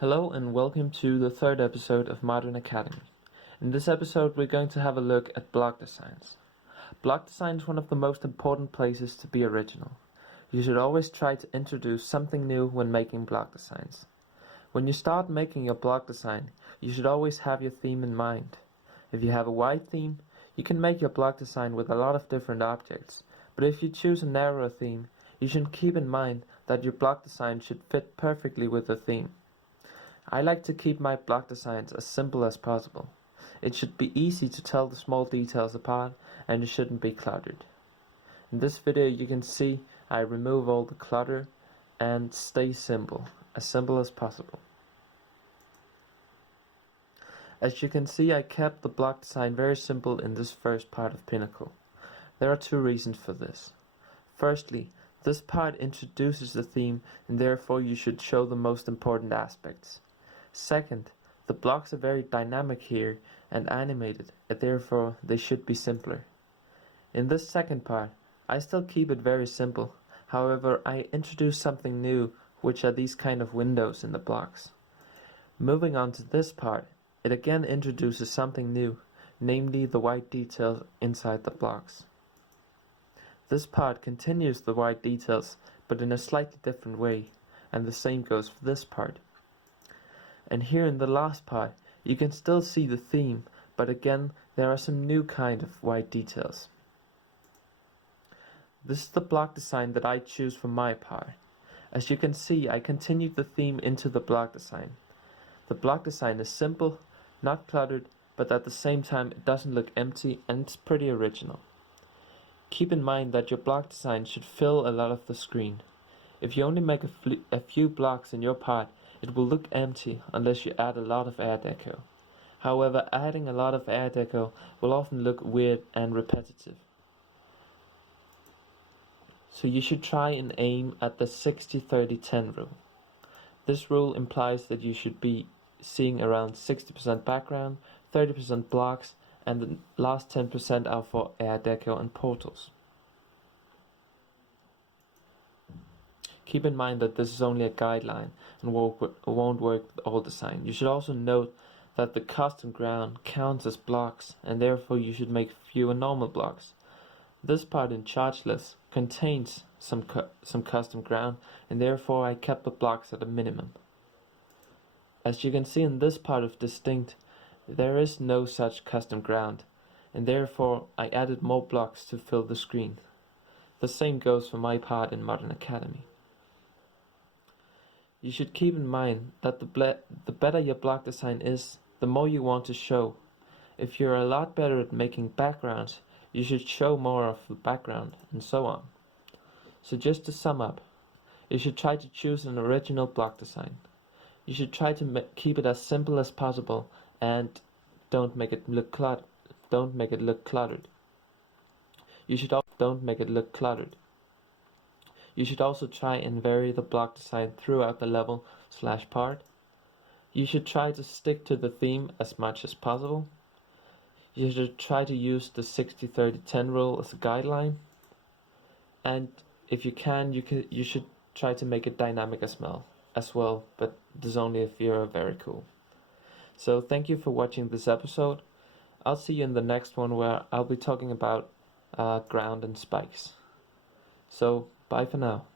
Hello and welcome to the third episode of Modern Academy. In this episode we're going to have a look at block designs. Block design is one of the most important places to be original. You should always try to introduce something new when making block designs. When you start making your block design, you should always have your theme in mind. If you have a wide theme, you can make your block design with a lot of different objects, but if you choose a narrower theme, you should keep in mind that your block design should fit perfectly with the theme. I like to keep my block designs as simple as possible. It should be easy to tell the small details apart and it shouldn't be cluttered. In this video you can see I remove all the clutter and stay simple as possible. As you can see, I kept the block design very simple in this first part of Pinnacle. There are two reasons for this. Firstly, this part introduces the theme and therefore you should show the most important aspects. Second, the blocks are very dynamic here and animated, and therefore they should be simpler. In this second part, I still keep it very simple. However, I introduce something new, which are these kind of windows in the blocks. Moving on to this part, it again introduces something new, namely the white details inside the blocks. This part continues the white details, but in a slightly different way, and the same goes for this part. And here in the last part, you can still see the theme, but again, there are some new kind of white details. This is the block design that I choose for my part. As you can see, I continued the theme into the block design. The block design is simple, not cluttered, but at the same time it doesn't look empty and it's pretty original. Keep in mind that your block design should fill a lot of the screen. If you only make a few blocks in your part, it will look empty unless you add a lot of air deco. However, adding a lot of air deco will often look weird and repetitive. So you should try and aim at the 60-30-10 rule. This rule implies that you should be seeing around 60% background, 30% blocks, and the last 10% are for air deco and portals. Keep in mind that this is only a guideline and won't work with all design. You should also note that the custom ground counts as blocks and therefore you should make fewer normal blocks. This part in Chargeless contains some custom ground and therefore I kept the blocks at a minimum. As you can see in this part of Distinct, there is no such custom ground and therefore I added more blocks to fill the screen. The same goes for my part in Modern Academy. You should keep in mind that the better your block design is, the more you want to show. If you're a lot better at making backgrounds, you should show more of the background and so on. So just to sum up, you should try to choose an original block design. You should try to keep it as simple as possible and don't make it look cluttered. You should also try and vary the block design throughout the level/part. You should try to stick to the theme as much as possible. You should try to use the 60-30-10 rule as a guideline. And if you can, you should try to make it dynamic as well, but this is only if you're very cool. So thank you for watching this episode. I'll see you in the next one where I'll be talking about ground and spikes. So bye for now.